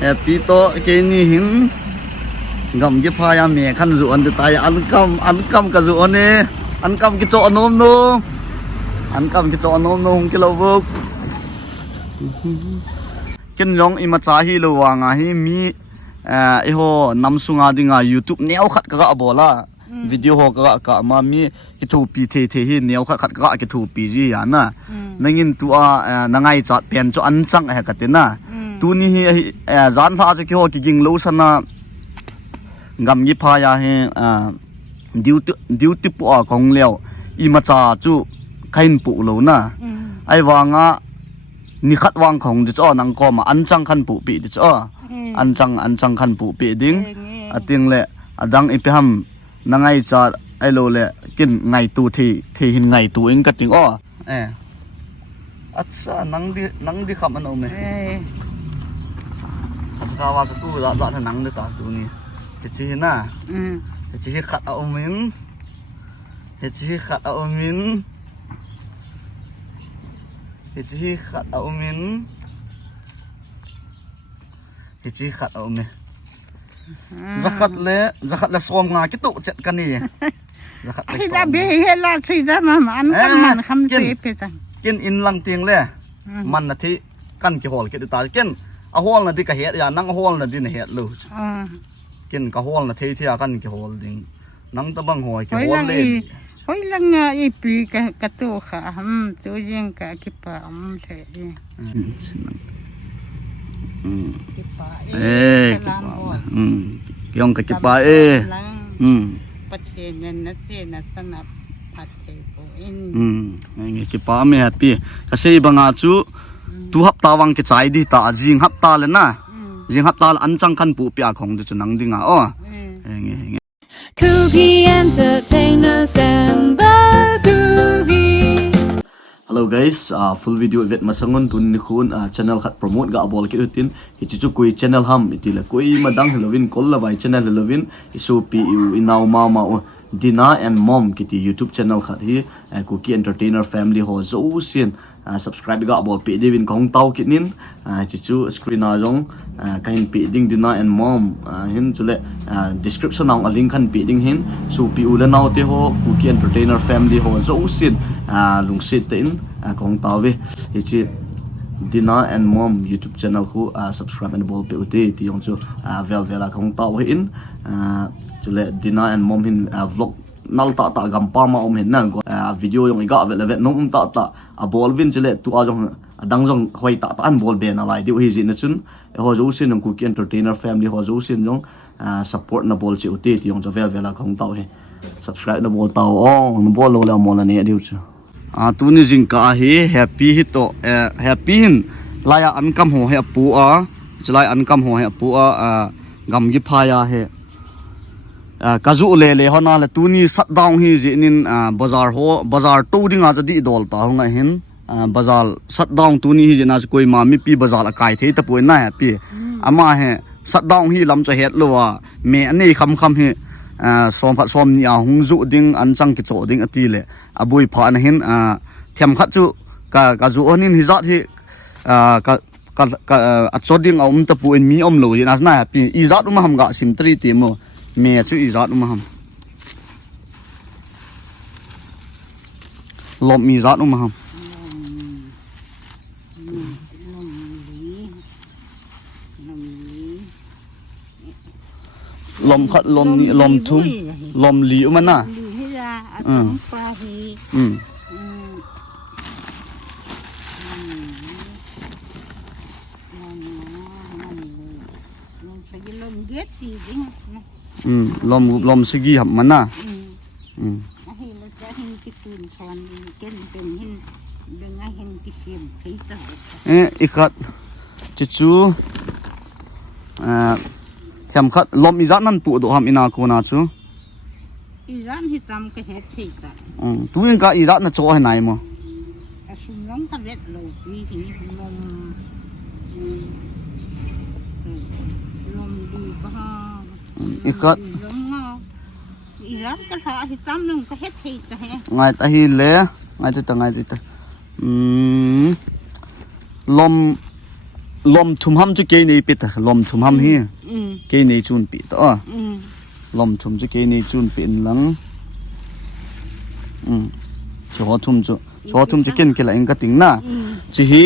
happy to ke ni hin gam ge pha ya me khan zu an ta ya an kam ka zu ne an kam ki cho nom no an kam ki cho nom no ki lo buk kin long i ma cha hi lo wa nga hi mi e ho nam sunga dinga youtube neo khat ka bola video ho ka ma mi ki thu pi the hi neo khat ka ki thu pi ji ya na nangin tu a nangai cha pen cho an chang ha ka te na tu ni hi zan sa ki ho ki ging lo sana gam gi pha ya he duty pu a kong leo i ma cha chu khain pu lo na ai wa nga ni khat wang khong de cho nang ko ma an chang khan pu pi de cho an chang khan pu pi ding ating le adang ipeham nangai cha ai lo le kin ngai tu thi hin ngai tu ing ka ting o atsa nang di kham an o me asakawa ka ku la nang de ta tu ni ke chi na ke chi khat a min ke chi khat a min ke chi khat a min ke chi khat a me zakat le som nga ki tu chet kan ni zakat le som be hela si da ma an kan man kham te pe ta kin in lang ting le man na thi kan ki hol ki ta ken a hol na di ka het ya nang hol na di na het lu kin ka hol na thi kan ki hol ding nang ta bang hoi ki hol le hoi lang i pi ka tu kha tu jeng ka ki pa the ki pa kyong ka ki pa pathe na te na sana pathe ko in nge ki pa me happy ka sei banga chu tu hap ta wang ki chai di ta jing hap ta le na jing hap ta an chang khan pu pya khong de chu nang dinga o nge Cookie Entertainers and Cookie. Hello guys, full video event masangon tun ni khun channel khat promote ga bol ki utin hichu koi channel ham itila koi madang Halloween kolla vai channel Halloween isu pi inaw mama Dina and Mom kiti YouTube channel khat hi Cookie Entertainer family ho zo sin subscribe ga bol pi devin kong tau kinin chichu screen a jong kain pi ding Dina and Mom hin chule description ang link kan pi ding hin su pi ulanaw te ho Cookie Entertainer family ho zo sin lungsit te in kong tau ve hichi Dina and Mom YouTube channel ko subscribe and bol pi uti ti yong chu vela kong tau in chule Dina and Mom hin vlog nal ta gampa ma hin na video yung iga vel nong ta bol vin chile tu a jong adang jong hoi ta an bol be na lai di hi jin na chun ho jo sin ng Cookie Entertainer family ho jo sin jong support na bol chi uti ti yong cho vela kong tau he subscribe na bol tau no bol lo la mo la ne diu chu tu ni jing ka hi happy hi to happy hin laya an kam ho he pu a chlai an kam ho he pu a gam gi pha ya he kazu le hona le tuni shut down hi jinin bazar to dinga jadi dol ta hunga hin bazar shut down tuni hi jena koi ma mi pi bazar la kai the ta poi na pi ama he shut down hi lam cha het lo wa me ani kham hi som ni a hung zu ding an chang ki cho ding ati le abui pha na hin them khat chu ka zu onin hi zat hi ka achoding ta pu en mi lo jena na pi i zat ma ham ga sim tri ti mo me chu i zat ham lom mi zat ham lom khat lom ni lom thum lom li na pa hi lom sigi hab mana ikat chichu thiam khat lom izat nan pu do ham ina ko na chu izat hi tam ka het thi ta tu in ka izat na cho hai nai mo asum long ka vet lo pi hi lom di ka ikat izat ka sa hi tam nung ka het thi ta he ngai ta hi le ngai ta lom ลมทุ่มห้ำจะเกยในปิดลมทุ่มห้ำเฮียเกยในจูนปิดอ่ะลมทุ่มจะเกยในจูนปิดหลังชัวทุ่มจะกินกี่ละเองก็ติงนะจีฮี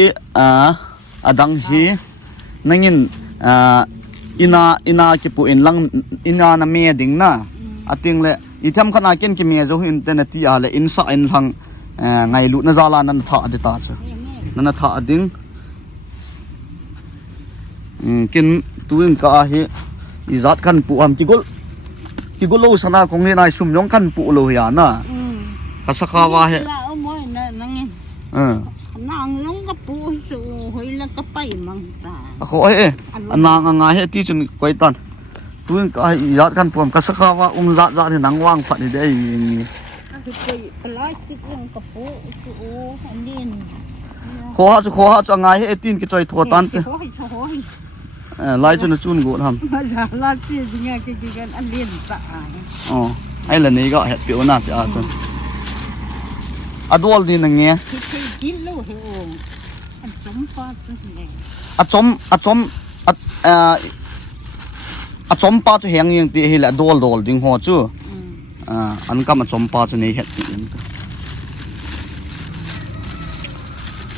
อดังฮีนั่งยินอินากี่ปุ่นหลังอินานาเมียดิ่งนะอาติงเลยอีทำขนาดกินกี่เมียจะอินเทอร์เน็ตที่อะไรอินซ่าอินทางไงลุนซาลานั่นท่าดิตาจ้ะนั่นท่าดิ่งกินตัวเองก็เฮอีจัดขันปูอัมกิกุลโลสนาคงนี่นายสุ่มยงขันปูโลหยานะข้าสักว่าเฮนางลงกับปูสูหอยแล้วก็ไปมังตาเขานางงาเฮที่จนกวยตันตัวเองก็อีจัดขันปูอัมข้าสักว่าจัดที่นางว่างฝันได้ยังไงไปไล่ติดลงกับปูสูอันนี้ขอจะงาเฮตีนกิจอยทัวตันไล่จนจุนกูทำมาจากลาที่ยังไงกันอันเลี้ยนตาอ๋อไอ้เหล่านี้ก็เห็ดเปียวน่าจะอาจจะอดวลดีนังเงี้ยกินลูกเหรออันสมปาตัวนี้จมปาจะเฮียงยังตีเฮละดอลดิ้งหัวจู่อันก็มันจมปาจะนี่เห็ดตี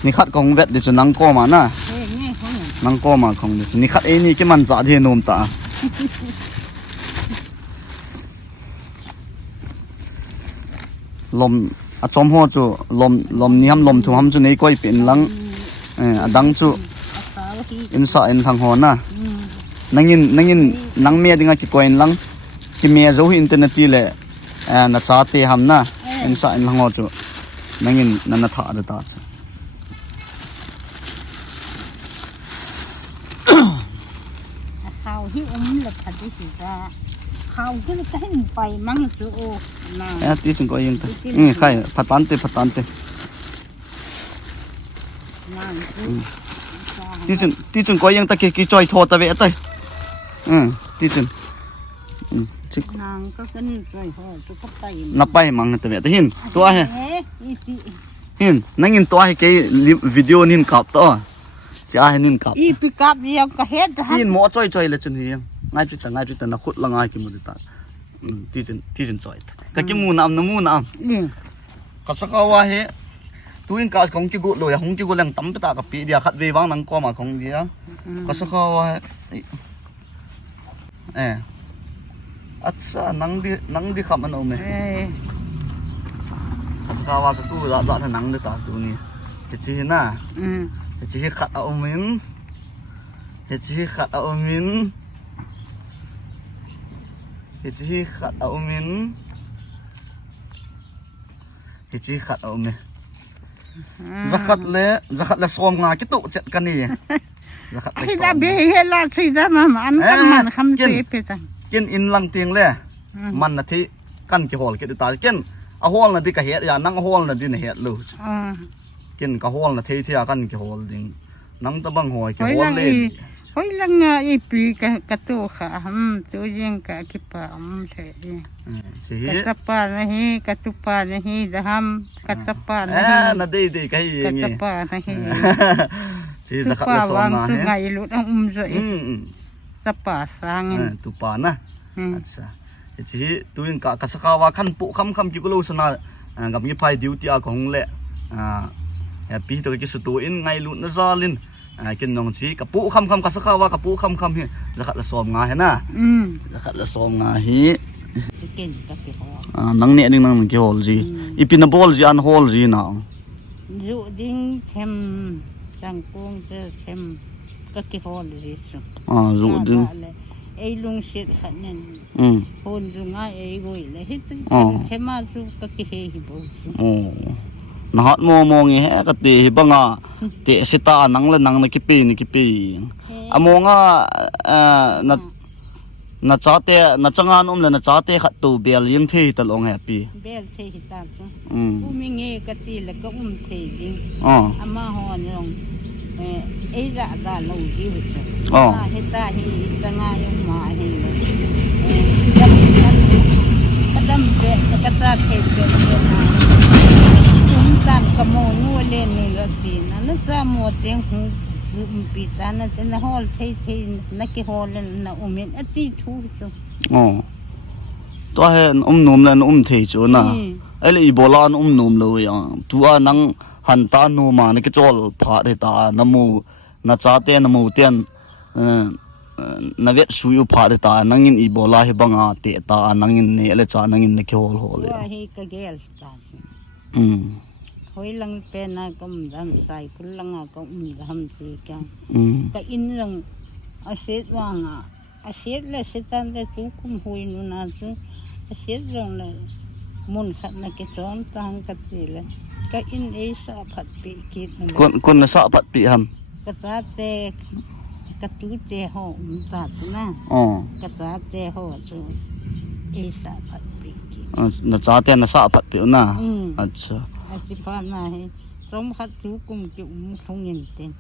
นี่ขัดของเวทดิจะนั่งก้มานะนั่งก้มาของดินี่ขัดนี่ก็มันจะเทียนนมตาลมจมหัวจู่ลมนี่ลมทุ่มจู่นี่ก็เป็นหลังดังจู่อินซ่าอินทางหัวนะนั่งยินนั่งเมียดิ้งกี่ก้อยหลังที่เมียจะอินเทอร์เน็ตที่เลยน่าจะเตะหำนะอินซ่าอินทางหัวจู่นั่งยินนั่นน่าท่าเดือดตาข้าวที่เลยผัดได้สิจ้าข้าวที่จะให้ไปมั่งจูโอนะที่สุดก็ยังตัวใครพัดตันเตที่สุดก็ยังตะเกียกจอยโทตะเวะตัวที่สุดนางก็ขึ้นจอยโทตุกไปนับไปมั่งตะเวะตัวหินตัวเหินนั่งยินตัวให้แกวิดีโอนินขับตัวจะให้นินขับอีปิกับเดียวก็เฮ็ดหินหมอจอยเลยจนเฮียงง่ายจุดแต่นักขุดละง่ายกี่มุดตาที่สุดจอยก็กี่มูน้ำก็สักว่าเฮตัวเองก็ของกิกุเลยของกิกุแรงตั้มไปตากับปีเดียขัดเววังนังก็มาของเดียก็สักว่าอัศนังดีขับมันเอาไหมก็สักว่าก็กูละนังดีตาตัวนี้เฮ็ดจีน่ะเฮ็ดจีขัดเอามินเฮ็ดจีขัดเอามินเฮ็ดจีขัดเอามินเฮ็ดจีขัดเอาไหมzakat le som nga ki tu chet kan ni zakat le som be he la si da ma an kan man kham te pe ta ken in lang ting le man na thi kan ki hol ki ta ken a hol na di ka het ya nang hol na di na het lu ken ka hol na thei thia kan ki hol ding nang ta bang hoi ki hol le hoi lang i pi ka tu kha tu jeng ka ki pa the ka pa na hi ka tu pa na hi da ham ka ta pa na hi na de ka hi ka ta pa na hi chi zakat le som na he ngai lu ang zo ta pa sang tu pa na acha chi tu in ka sakawa khan pu kham ki ko lo sana gam ni phai duty a khong le happy to ki su tu in ngai lu na zalinกินนองชีกับปูคำกษักว่ากับปูคำเฮียจะขัดละสอมงาเห็นนะจะขัดละสอมงาเฮียนังเนี่ยนังกี่ฮอลจีอีพินาบอลจีอันฮอลจีน่ะรูดิ้งเข็มจังกุ้งจะเข็มก็กี่ฮอลจีรูดิ้งไอ้ลุงเสียขันนั่นคนจุงไอ้กุยเลยที่เข็มมาจูก็กี่เฮียบุนะฮะมองงี้ก็ตีบังอ่ะตีสิตานังเลยนังนักกิปีมองอ่ะนัดจ้าเตะนัดจังงานเลยนัดจ้าเตะขัดตูเบลยังเที่ตลอดแฮปปี้เบลเที่ตาจ้ะมีเงี้ยก็ตีแล้วก็เที่จริงมาหอนลงไอ้ด่าลงที่วิจัยเฮตาเฮตังายมาเฮเลยก็ดำเบลก็ตาเที่เบลตันกโมนัวเล่นนี่ละสินะนึกว่าหมดเสียงหู ปีตานะแต่นะฮอลเทนักฮอลนะเมนอติทูจู อ๋อตัวเห็นนุ่มแล้วเทจูนะไอ้เลยอีโบลานนุ่มเลยอ่ะตัวนังหันตานูมานี่ก็จอลพาได้ตานมูนาจาเตนมูเตียนนาเวทสุยพาได้ตานังอินอีโบลาเฮบังอาเตตานังอินเนเลจานังอินเนเคโฮลเลย ว่าให้กะเกลตา หอยลังเป็นนากำดำใส่กุลังก็ดำสีกันก็อินลังอาเสดว่างอาเสดเลยเสตันเลยทุกคุมหอยนุนาจุอาเสดลงเลยมุนขัดนักจอนต่างกันสิเลยก็อินเอสาผัดปีกิดนั่นคนน่ะสะผัดปีฮัมกระตาเตกระตูเตหอมตาตุนะกระตาเตหอจูเอสาผัดปีกิดน่ะจาเตน่ะสะผัดปีนะอัจฉาอาจิปานาเฮสมขัดทุกุมจุมทงยินเต็น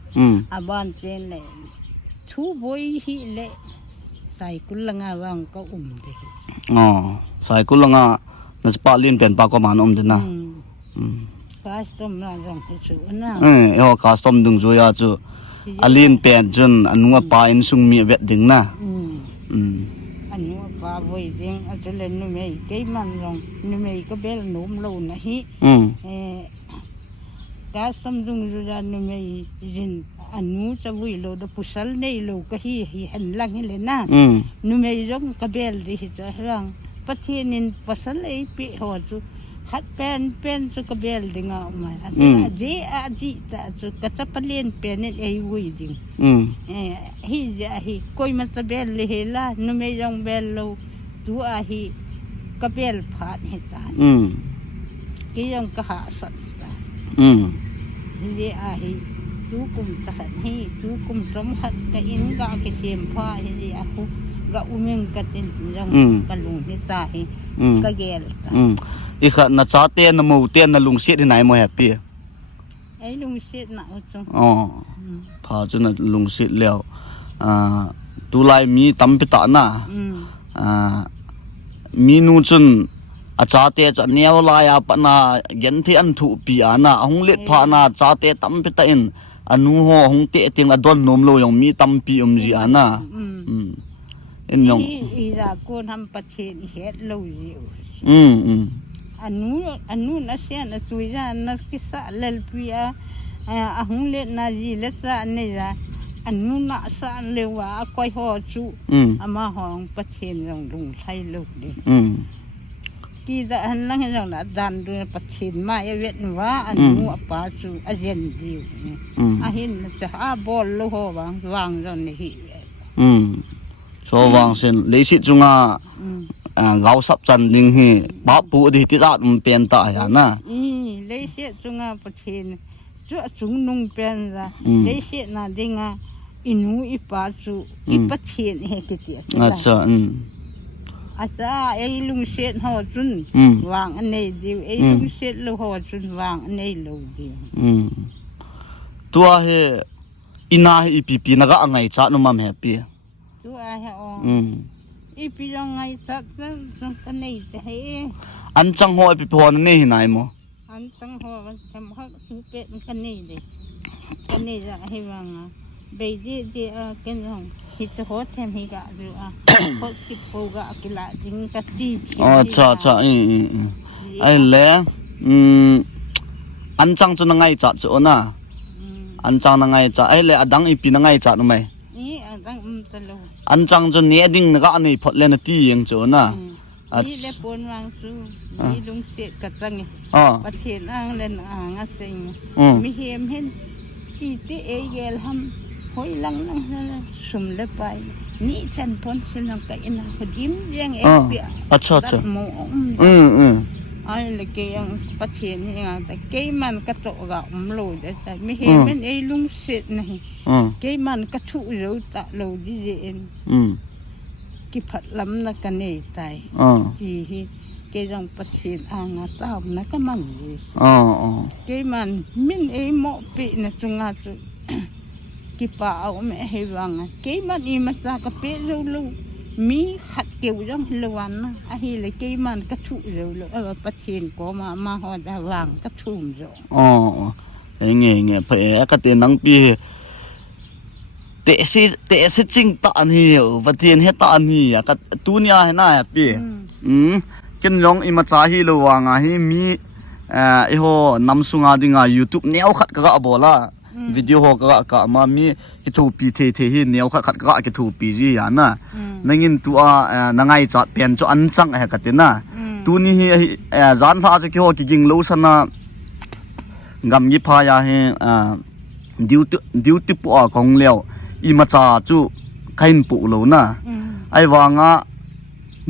อาบานเจนเลยทุบอยฮิเลใส่กุลงาวังก็เดอ๋อใส่กุลงาน่ะจะปาลินเป็นปากก็มานเดนะกาสตมนาจังสุนะเออกาสตมดึงจุยาจุอลินเป็นจนอันนัวปาอินซุงมีเวดดึงนะอันนัวปาไว้ดึงอาจจะเล่นนุ่มเอเกมันลงนุ่มเอก็เบลนุ่มลูนะฮิกาสตมดึงจุยานุ่มเอจินอันนู้จะวิ่งโลดพุสัลเนโลก็ฮีหันหลังให้เลยนะนุ่มเอจงก็เบลดิจะรังประเทศนินพุสัลเอปีหัวจุขัดเป็นสุกเบลดิงเอามาอาจีแต่สุกตะปเลียนเป็นเอวิ่งดิฮีจะฮีคุยมันตะเบลเลยล่ะนุ่มยังเบลโลตัวฮีกเบลผ่านเหตุการณ์กี่ยังกะหาสัตว์ฮีฮีทุกุมตะขัดฮีทุกุมสมขัดกะอินกะกะเทียมผ้าฮีอาคุกะอุเมงกะตินยังกะลุงฮิตาฮีกะเกลอีกน่ะจาเตียนมูเตียนลุงเสียที่ไหนโมแฮปปี้ไอ้ลุงเสียน่ะจังอ๋อพาจนลุงเสียแล้วตุลายมีตั้มปิตานะมีนูจนอาจารย์เตจเนียวลายปนาเย็นที่อันถูปีอานะหงเล็ดพานาจาเตตั้มปิตาอินอนุหหงเตติงอดอนนมโลยงมีตั้มปีจีอานะอินยงอีราโกนทำประเทศเฮ็ดโลอยู่อันนู้นนะเสียนะตุยจานะกิสะเลลปีอาหงเล็ดนาจีเลสะนี่ละอันนู้นนะสะเลวะก้อยหอจูอามาหองประเทศยังลงไทยลูกดิกี่จะอันนั้นยังละดันด้วยประเทศมาเวทว่าอันนู้นป้าจูอาเจนดิวอาหินจะอาบอลลูกวางจนนี่โซวางเส้นเลสิจุงาเราสับจันดิงฮีป้าปูดีที่รัดมันเป็นตาอย่างน่ะเลยเสียจุงาประเทศจุจุงนุ่งเป็นละเลยเสียน่ะดิงาอินูอีป้าจูอีประเทศเฮกิเตียอาจารย์อาจารย์ไอ้ลุงเสียหัวจุนวางอันนี้ดิวไอ้ลุงเสียลูกหัวจุนวางอันนี้ลูกดิวตัวเฮอินาเฮอีปีนักอ่างไงจ้านุ่มแฮปปี้ตัวเฮอีปียังไงสักกันนี่จะเฮอันจังหัวอีปีพอนี่ไหนมั้งอันจังหัวมันทำให้สุเปมันกันนี่เลยกันนี่จะให้วางเบย์ดีกันยังฮิตโฮเทมฮิกะดูโฮติโปกะกิลาจิงกัตีอ๋อจ้าไอ้เล่อันจังจะนั่งไงจ้าจ้านะอันจังนั่งไงจ้าไอ้เล่อดังอีปีนั่งไงจ้าหนูไหมอันจังจนเนี้ยดิ้งนักอันนี้พอเล่นตีอย่างจ้านะนี่เล่ปนวางซูนี่ลุงเสียกัดจังไงประเทศอ่างเล่นอ่างสิงมีเห็นอีที่เอเยลฮัมหอยลังสุ่มเล็บไปนี่ฉันพ้นฉันลองกับอินาพยิ้มยังเอเปียตัดหมูไอ้เลยเกยังประเทศนี่ไงแต่เกมันกระโตกะลอยแต่ไม่เห็นมันไอ้ลุงเสียนี่เกมันกระทุเราตะเราดีเอ็นกิพัดล้ำนักกันนี่ใจจีฮีเกยังประเทศอ่างตามนักมันเลยเกมันมินไอ้หมอปีนะจุงอาจุกิป่าเอาไม่ให้วางเกมันอีมาจากเปรูลูมีขัดเกี่ยวยังลวันนะไอ้เลยเกมันกระทุเร็วเลยประเทศก็มาหอดวางกระทุ่มจ้ะอ๋อเงี้ยเพื่อก็เต็นนังปี เตะสิจริงตานี่ประเทศเฮตานี่ก็ตูเนียน่าแฮปปี้กินลงอิมาจาฮีโลวางาฮีมีไอโหนำสุงาดิงา YouTube แนวขัดกะบ่ล่ะวิดีโอกะมามีกิทูปีเทฮีแนวขัดกะกิทูปีจียานะนังินตัวนังไงจัดเปลี่ยนจอันจังเฮกะตินะตูนี่จานซาจะกิโหกิกิงโลซนะกำยิพายาเฮดิวติปัวของเลี้ยวอิมาจาจูใครปุโลนะไอวางะ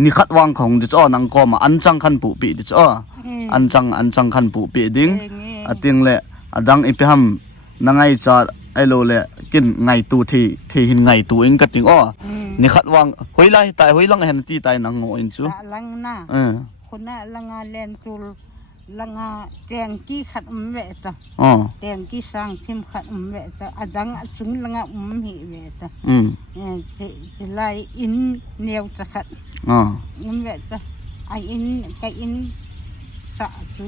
นี่ขัดวางของดิจ้อนังก็มาอันจังขันปุปีดิจ้ออันจังขันปุปีดิ้งอติงเละอดังอิพหัมนังไงจาไอโลเละกินไงตูที่หินไงตูอิงกัดติงอ้อนี่ขัดวางหอยไล่ตายหอยลังเห็นตีตายนังโง่อินจูลังน่ะคนน่ะลังเลนตูลังแจงกี้ขัดเวตาแจงกี้สร้างทิมขัดเวตาอดังจุงลังหิเวตาจะไล่อินเนียวจะขัดเวตาไออินกับอินสะจู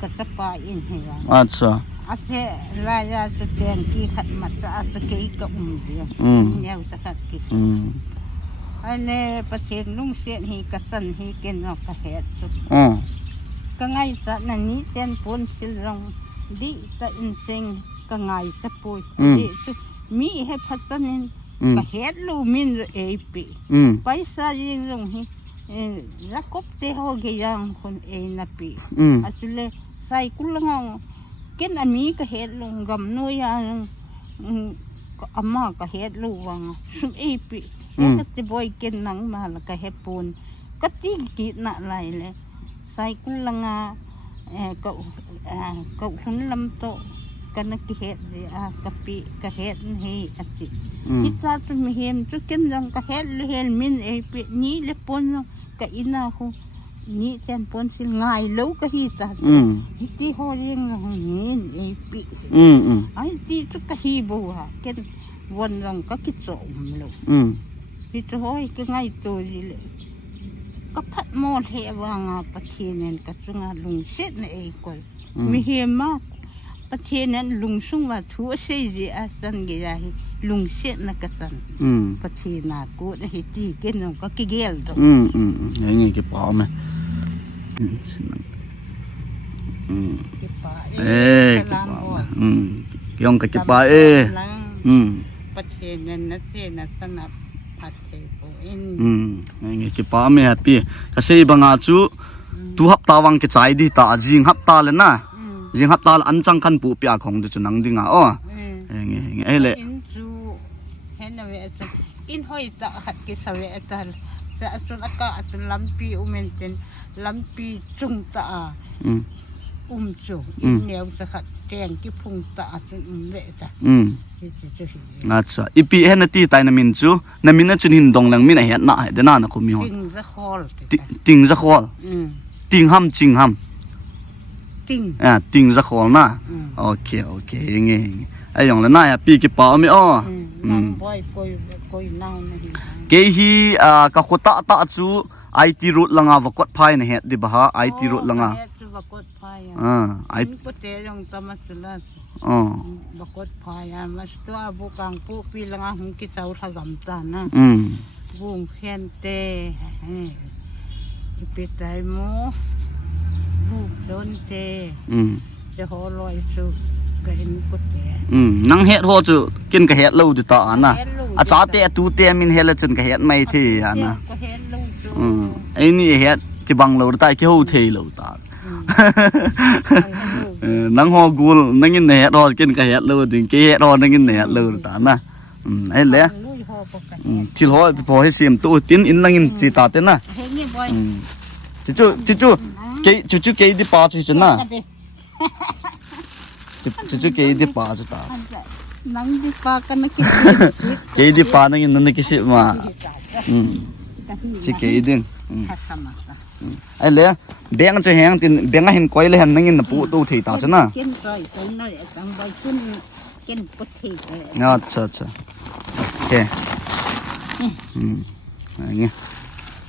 กับจะปาอินเหียอาจจะอาเทลายาจะแจงกี้ขัดมัดจะอาจะกี้กับเดียวเนียวจะขัดกี้ไอเล่ประเทศลุงเสียนฮีกระสันฮีเกนออกกระเหตุสุดก็ไงจะนั่นนี้เต้นปนสิลงดิจะอินเซงก็ไงจะปุยดิมีให้พัฒนินก็เหตุลูมินเอปีไปซายิงลงฮีรักกบเตะหัวกี่ยังคนเอนับปีอาจุเลใส่กุลงงเกินอามีก็เหตุลงกำนวยยังก็อามาก็เหตุลูวังสุเอปีก็จะบ่อยกินหนังมาแล้วก็เหตุปนก็ตีกีน่ะไรเลยใส่กุลงาก็หุ่นลำโตกันนักเหตุกะปิกะเหตุเฮอจิคิดว่าจะมีเห็นจะกินยังกะเหตุเฮลมินเอปินี้เล็บปนกะอินาหูนี้แทนปนสิง่ายแล้วก็ฮิตาฮิติหอยังนี้เอปิไอ้ที่ทุกฮีบัวกินวันรังก็คิดสมลูกฮิตหอยก็ง่ายตัวเลยก็พัดโมดเฮวางประเทศนั้นก็จุงลุงเสร็จในเอกอยมีเฮมากประเทศนั้นลุงสุ่งว่าทั่วเสียอาสันกี่ได้ลุงเสร็จนักสันประเทศนากูได้ตีกินน้องก็กิเกลตัวยังไงกี่ป๋อไหมกี่ป๋ากี่ป๋อยองกับกี่ป๋าประเทศนั้นนักเสนาสนับประเทศยังไงกี่ป๋าไม่แฮปปี้ก็เสียบางอาจูtu hap tawang ke chai di ta jing hap ta le na jing hap ta an chang khan pu pya khong de chunang dinga o nge ele in chu hen we in hoi ta khat ke sawe ta sa chun aka atun lampi umenten lampi chung ta chu in neu sa khat teng ki phung ta atun le ta acha ipi hen ti tai na min chu na min na chun hin dong lang min a het na de na na khumi ho ting za khol ting ham ching ham ting za khol na okay nge ai yong la na ya pi ki pa mi o boy koi nau na ke hi ka khota ta chu IT route langa wakot phai na het di ba IT route langa wakot phai ai ko te yong tamasula wakot phai mas to abukang pu pi langa hung ki sau thagam ta na bung khen te ipitai mo buộc đôn têจะหอลอยสุก็เห็นกุฏินังเฮ็ดโหจุกินก็เฮ็ดlâuอยู่ต่อน่ะอาจารย์เตะตูเตะมินเฮ็ดแล้วจนก็เฮ็ดไม่ที่อ่ะนะไอ้นี่เฮ็ดที่บังlâuใต้ที่โหเทlâuตานังหอกูนังกินเฮ็ดโหกินก็เฮ็ดlâuถึงเกเฮ็ดโหนังกินเฮ็ดlâuตานะไอ้แหละที่หอพอให้เสียมตู้ตินอินนังกินสิตาเตนะจู่จู่เกยดิปาจุนะจู่เกยดิปาจุตานังดิปากันนักเกยดิปานังกินนักกิสิมาสิเกยดิไอ้เล่แบงจะแหงตินแบงเห็นก้อยเลยเห็นนังกินปูตู้ถีตาจุนะกินก้อยตรงนั้นตั้งใบขึ้นกินปุถีเลยअच्छाโอเคอะไรเงี้ย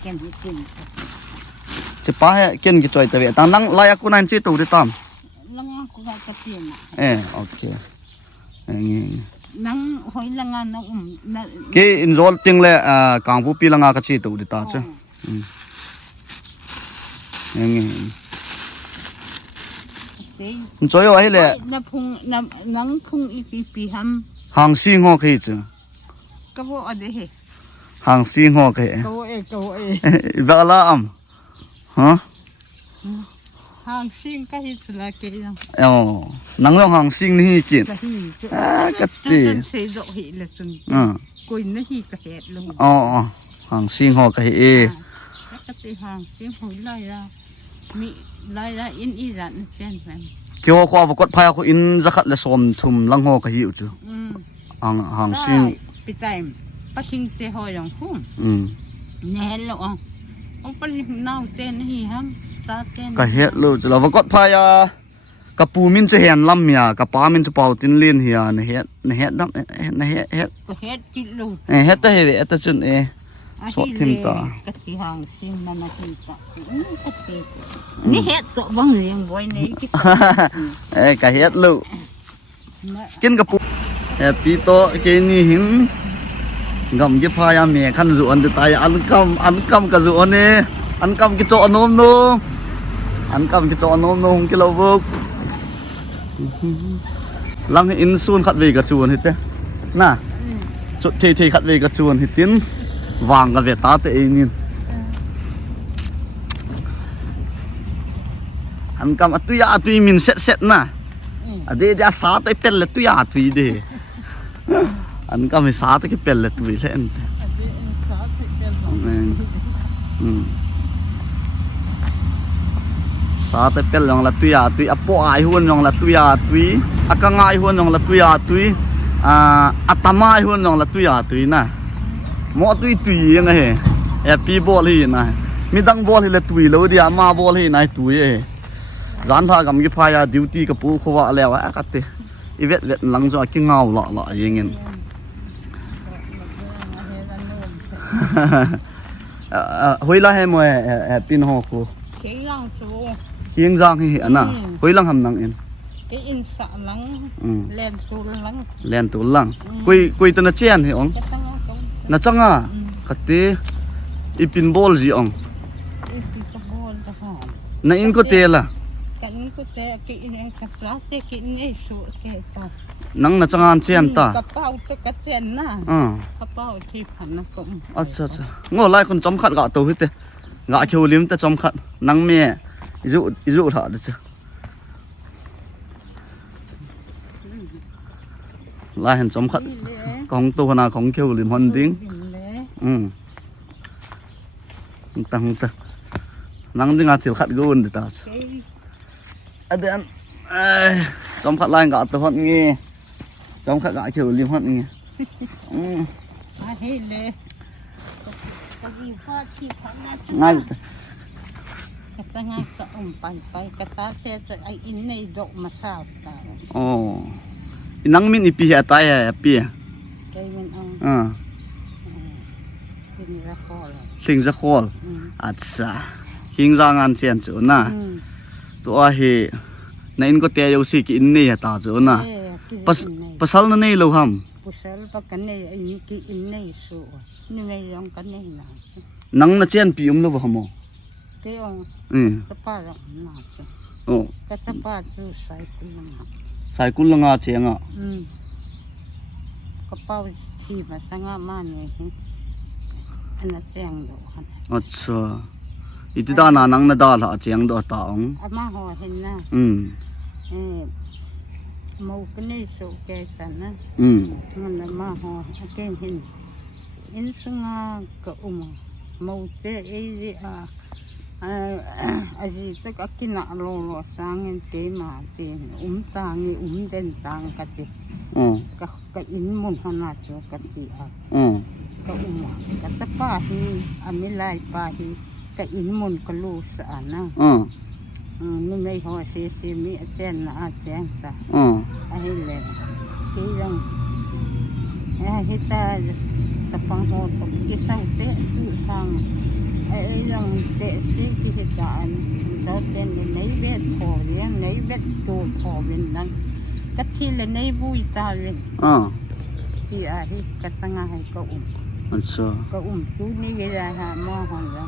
กินจะป้าให้กินกี่จ่อยแต่เวตานั่งไล่กูนั่นจีตูดิตามลังกูก็เตียนโอเคอย่างงี้ นังหอยละงานนังนั ke inzol ting le kang pu pi langa ka chi tu di ta cha ngi choyo ai le นับพุงนังพุงอีปีฮัม hang si ngo ke chu ก็ว่าอะไรเหรอ hang si ngo ke ก็ว่า ba la am ha ห่างซิ่งก็ฮิตละเกี่ยง nang long hang sing ni kin ก็ฮิต ka จ ti นเสียดอกฮิตละจนกุยนี่ฮิตก็เห็ดลง hang sing ho ka e แล้วก็ตีห่างซิ่งหอยไล่ละมีไล่ละอินอีรันเช่นกัน ke ho kwa kot phaya ko in zakhat le som thum lang ho ka hi chu hang sing ไปใจปัชิงเจหอยอย่างคุ้มแน่ละอ๋อปัชิงน่าวเต้นฮีฮัมตาเต้น ka he lo chu la kot phaya ka pu min che hen lam ya ka pa min chu pau tin lin hi na he dam na he ก็เฮ็ดกิโล he ta he ta chun e สดทิมตา กะทิหางซิมมันมาทิมตานี่เฮ็ดตัวบังเรียงไว้ในกิ ka he lo kin ka pu pi to ke ni hin gam ge phaya me khan zu an ta ya an kam ka zu ne an kam ki cho nom no an kam ki cho nom no ki lo buk lang in sun khat ve ka chuan hite na chot thei khat ve ka chuan hitin wang ka ve ta te inin an kam atuya min set na ade dia sa te pel le tu ya tui de an kam sa te ki pel le tui le en sa te pel long la tu ya tui apo ai huan long la tu ya tui akangai huan long la tu ya tui atamai huan long la tu ya tui na mo tui nga he happy ball hi na mi dang ball hi le tui lo dia ma ball hi nai tui e zan tha gam gi phaya duty ka pu khawa lewa ka te ivet vet lang zo ki ngau la yengin hoila he mo pin ho ko เขียงโซ hieng jang hi ana hoilang ham nang en ไอ้อินสะลังแลนตูลัง len tu lang koi ta na chen hi ong จะตั้งเอา na changa ka te ipin bol ji ong อีปีกระบอนกระหอม na in ko te la กันก็จะกินเองกับเราจะกินไอ้สูตรแก่ต่อ nang na changa an chen ta กระเป๋าจะกระเซ็นน่ะกระเป๋าที่พันนะกง acha acha ngo lai kon chom khat ga to hi te ga kheu lim ta chom khat nang me izu tha de cha lai han chom khat kong to na kong kheu lim hon ding ta nang ding a thil khat gun de ta adan chom khat lai ga to hot nge chom khat ga kheu lim hot nge อาเฮเลยกะดีฟ้าที่พันนะ ngay กะตะงากะไปกะตาเสจะไออินในดอกมะสาวตา nang min ipi ha ta ya pi ใจมันเอาเป็นระคอเลย thing za khol acha hing za ngan chen chu na to a he na in ko te yo si ki in ne ta chu na pasal na nei lo ham ปุเซลปะกันในไอ้นี่กินในสูนี่ไม่ยอมกันในนะ nang na chen pi lo ba hamo เกี่ยวตะป้าหลังนาจ้ะ oh กะตะป้าดูใส่กุลงา sai kul nga chenga กระเป๋าที่มาสังอามาเนี่ยอันนั้นแจงดอก acha iti da na nang na da la cheng do ta ong อามาห่อเห็นนะมูกันในสูแกกันนะมันมาห่อแกเห็นอินสุงากะอุมามูเจเอริอาอาจีตะกินอะโลโลสางเงินเตมาเจนตางนี่เด่นตางกะจิกะอินมุนหนาจกะจิอากะอุมากะตะป้าฮีอันนี้ลายป้าฮีกะอินมุนกะลูสานะนี่ไม่หัวซีมีอาจารย์นะอาจารย์ตาไอ้เลยที่ยังไอ้ตาตะฟังหัวตกที่เศร้าเตะที่ทางไอ้ยังเตะที่ที่ตาเราเต้นในเวทขอเนี่ยในเวทโจขอเป็นนั้นก็ที่เลยในบุยตาเลย ที่อาทิกัตงาให้ก็अच्छा ก็จูนี่ยังไงฮะมอหอนแล้ว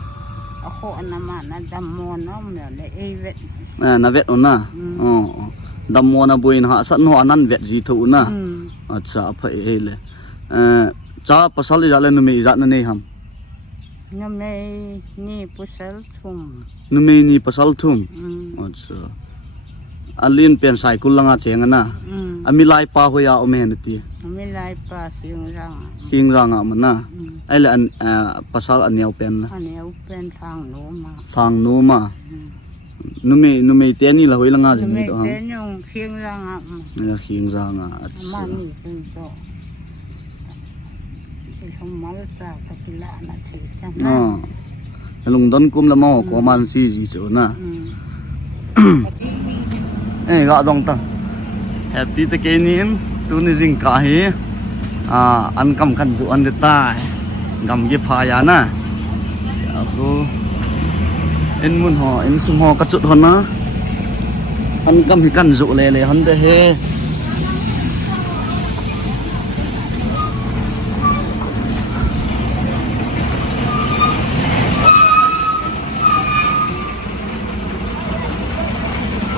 เอาโคอันนั้นมานะดำมอนน้องเนี่ยเลยเวทna vet ona dammo na buin ha san no anan vet ji thu na acha pha ele cha pasal ja le nu me ja na nei ham nó mày ni pusal thum nu me ni pasal thum acha alin pen sai kul langa chenga na ami lai pa ho ya omen ti ami lai pa sing rang amana ai le an pasal aniau pen na aniau pen phang no ma nu me te ni la hoi langa je ni do ha te nyong khieng rang na khieng rang acha ma ni kun to không mal sa ka pila na thi lung don kum la mo ko man si ji chu na ga dong ta happy te ke nin tu ni jing ka hi an kam kan zu an de ta gam ge pha ya na aku en mun ho en sum ho ka chut hon na an kam hi kan zu le le hon de he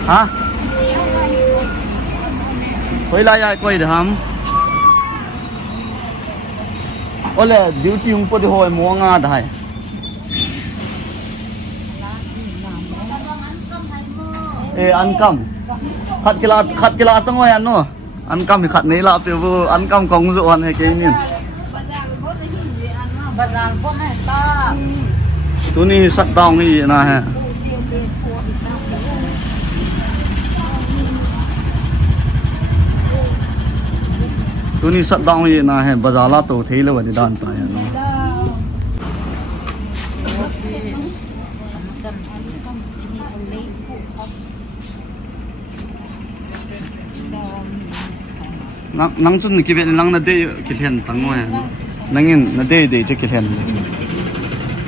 hả quay lại ai quay được không ôi là duty không có đi hồi mua nga đây ăn cam khát cái lát tao ngồi ăn nó ăn cam thì khát này là phải vừa ăn cam công dụng ăn hay cái gì tôi ní sắt đong gì nè ha tôi ní sắt đong gì nè ha bazaar la tổ thấy là vậy đàn tài nó nang chun ki ve nang na de ki thlen tang wa nangin na de de che ki thlen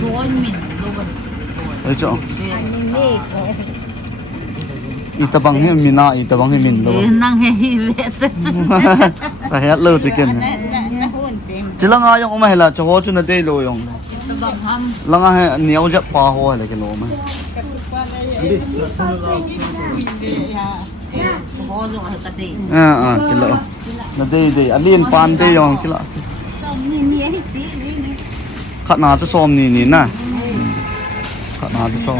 rồi mình luôn oi cho anh đi ita bang he mina ita bang he min lo năng hay vẹt ta he lo te ken ti langa yong ma hela cho ho chu na de lo yong langa he niau ja pa ho le ke lo ma ke lo na de alien pan de yong ke la khát na cho som ni na khát na cho som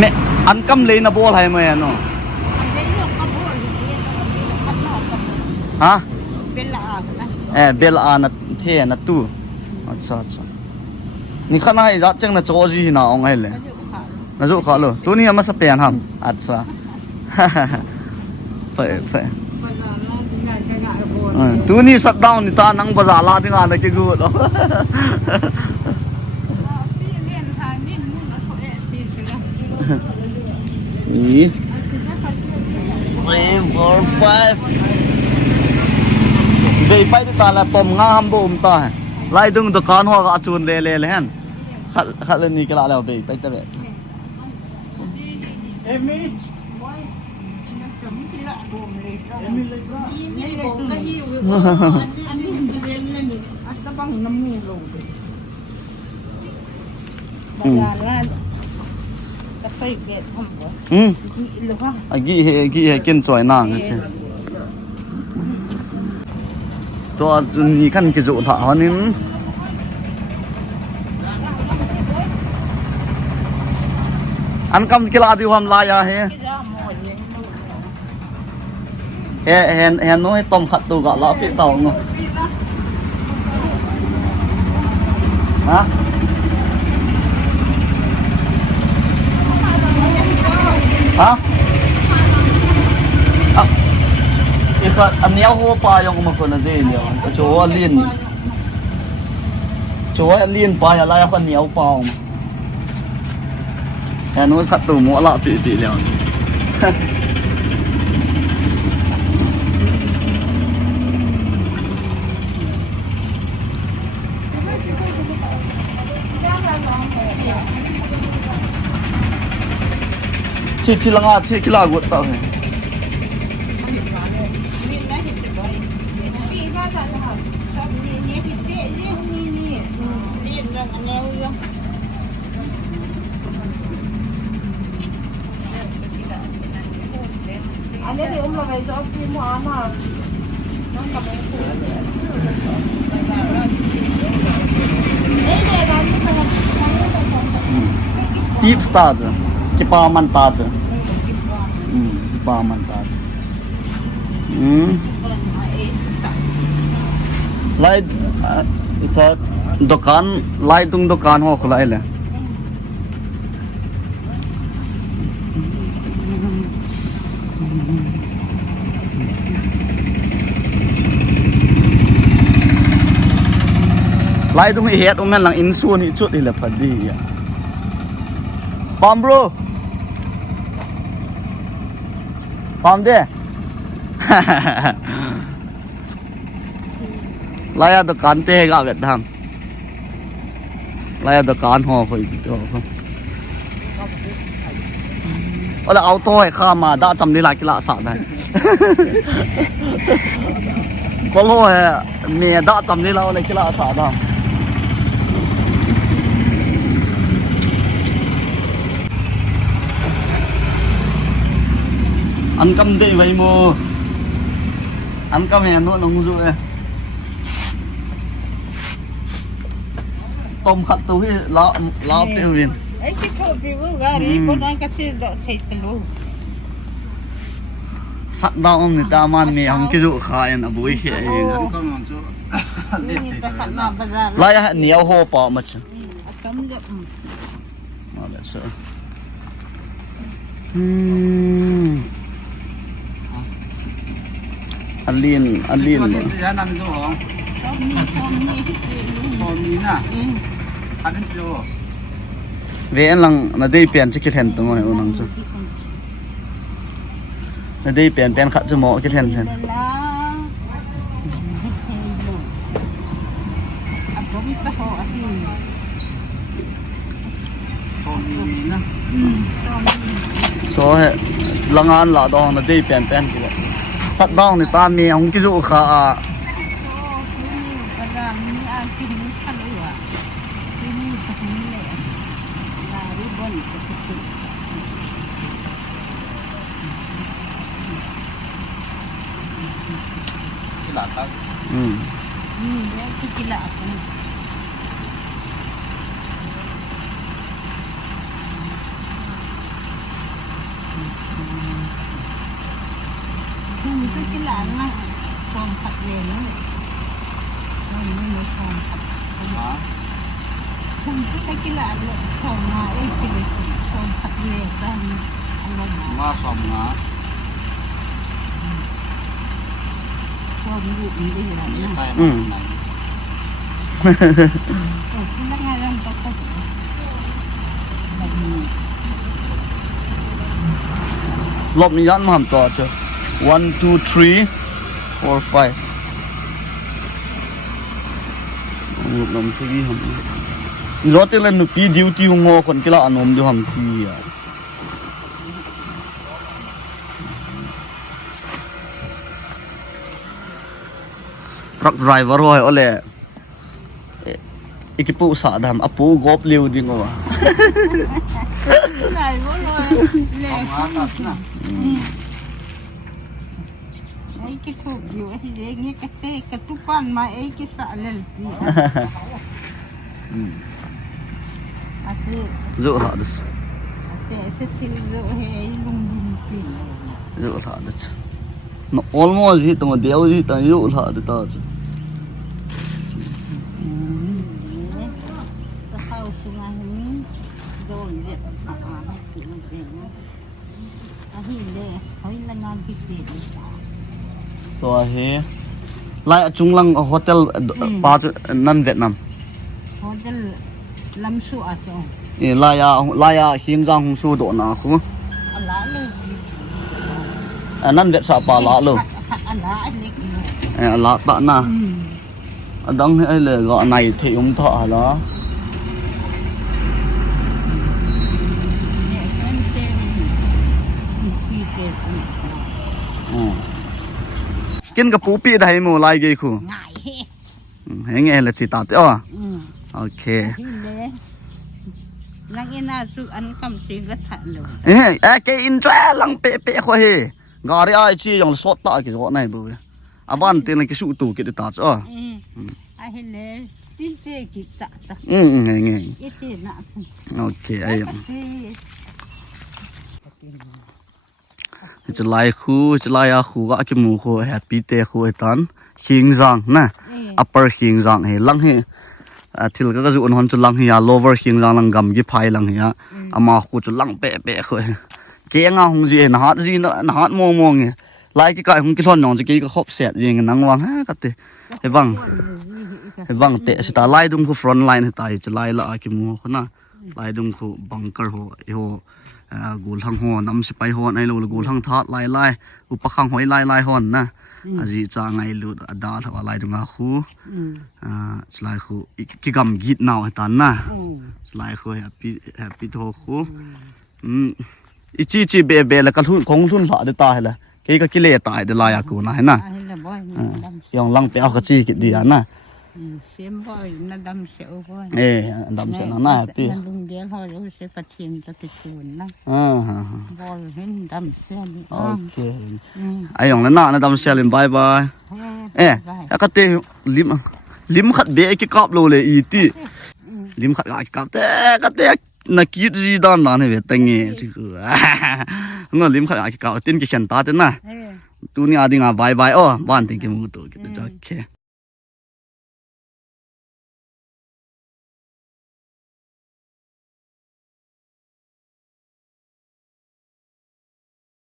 mẹ ăn cam lấy na bol hay mày nó hả bela na the na tu acha ni khana hai ra chang na cho ji na ong hai le na zo kha lo tu ni ama sa pen ham acha phải tu ni shut down ni ta nang bazaar la dinga na ke gu lo ni 3 4 5 về bay ta là tôm ngam bom ta lại đừng được con hoa gà chuồn lê lê hen khát lên đi cái là leo về bay ta về ghi kiên sỏi nàng chứ tôi nhìn khăn cái rượu thả hơn nên ăn cam cái là điều ham lai à he hèn nói tôm khát tù gạo lão cái tàu nó hả anh neo hoa pa yung kuma phần này nhiều chỗ liên pa ya lai anh neo pa แต่นู้นขัดตัวหมูละปีแล้วชิลังอาชิคิลากุตตาเนี่ยAnh ấy thì ông là về cho phim hóa mà nó cầm cái củ deep star chứ cái pa man ta chứ cái pa man ta chứ lại cái dukaan lại tung dukaan hoa khulai le lại tung hết ông men lang in suan hi chút đi là phật đi Palm bro Palm de Lại dukaan te ga Việt Nam Lại dukaan hoa khoi to không ở là auto hay kha mà đã chăm đi lại cái lạ sợ này có lỗi mẹ đã chăm đi lâu này cái lạ sợ đâu ăn cơm đi vậy mô ăn cơm hèn luôn nó ngu rồi tôm khát túi lá tiêu viên ấy cái cậu bị vỡ gà đi con ăn cái gì đó thấy từ lúc sắt đau ông người ta man mẹ không cái rượu khai là bùi khỉ lại nhiều hồ bỏ mà chứ mà bé sợ anh liên về anh lăng là đi biển cho cái thèn tụi mày ông chứ là đi biển khát cho mỏ cái thèn số hệ lăng an là đó là đi biển cái phát đau thì ta mì không cái rượu khá cái lạ nó còn thật về nữa nó mới còn thật không cái lạ còn mà ấy thì còn thật về ra mà xong ngã còn vụ đi là nó ngay làm tao không lộp mình dán mà hầm to chưa 1 2 3 4 5 lộp nằm thứ gì hầm gió tên là nụ pi duty ngô còn cái lọ nôm vô hầm thì truck driver rồi ở lệ cái phụ xã đàm áp phụ góp liều đi ngô này bố rồi lệ ấy cái cụcอยู่ที่เด็กนี่กระเตะกระตุกปั้นมาไอ้cáiสะเลยdụ họ được dụ họ được nó almost gì tụi đéo gì tụi dụ họ được tao chứตัวเฮไล่จุงลังโฮเทลปาร์ตนั่นเวียดนาม hotel lam su à cho laya hing jang hung su do na khu อันละเลย anan vet sa pa la lo อันละเล็กอยู่ la ta na adang ai le ga nai the um tha la เนี่ยเป็นเต้นพี่เต้น กินกับปูปีได้หมู่ลายเกยคู่ ง่าย เฮงเอละจิตาเตอ้อโอเค ที่เลยนักเอ็น่าสุอันคำสิงก็ทันเลย เกอินแจลังเปะเปะขวเฮกาเรียจียองสดตากิจวัตรไหนบุอาบ้านเตียนกิสุตูกิจตาจ้อ ไอ้เห็นเลยที่เต้กิตะตะ เงย ไอ้เต้น่ะ โอเคไอ้ยัง เต้ จะไล่คู่จะไล่อาคู่ก็อากิมูคู่แฮปปี้เตะคู่ไอ้ตันหิงจังนะ upper หิงจังเฮลังเฮทิลก็จะอุ่นหันจะลังเฮีย lower หิงจังลังกำยี่พายลังเฮียอามาคู่จะลังเปะเปะคู่เกี่ยงอ่ะหงจีนะฮะจีนะฮะมองไงไล่กี่ไก่หงกี่ท่อนน้องจะกี่ก็ครบเสียยิงนังวังฮะก็เตะไอ้บังเตะสตาร์ไล่ดุมคู่ front line ให้ตายจะไล่ละอากิมูคนน่ะไล่ดุมคู่บังเกอร์หัวไอ้หัวกูทั้งหัวนำสิไปหัวในโลกกูทั้งทัดไล่อุปขังหอยไล่หัวนะอาจีจางไงลุดดาถ้าว่าไล่ดุงอาคู่สไลคู่กิกำกีดนาวให้ตันนะสไลคู่แฮปปี้โทคู่อีจีเบแล้วก็ทุนคงทุนสาดตายเลยกี่ก็กิเลสตายเดลายากูนะเห็นนะ ไอ้เห็นบ่อย ยองลังไปเอากระจีกิดดีนะ เสียมบ่อยน่าดำเสียวบ่อย ดำเสนาหน้าพี่ นั่นลุงเดียวเขาจะเสียกระเทียมจะติดตูนนะบ่อยเห็นดำเสียน โอเคไอ้ยองนั่นน่ะดำเสียลิมบายบายแล้วก็เตะลิมขัดเบะกี่กอบโลเลยอีตีลิมขัดกี่กอบแต่ก็เตะนักกีฬาด้านนั้นเว้ยตั้งเงี้ยสิคืองั้นลิมขัดกี่กอบเต้นกี่ขันตาเต้นนะตัวนี้อาดิงอ่ะบายบายอ๋อบ้านเต้นกี่มือตัวกี่ตัวโอเค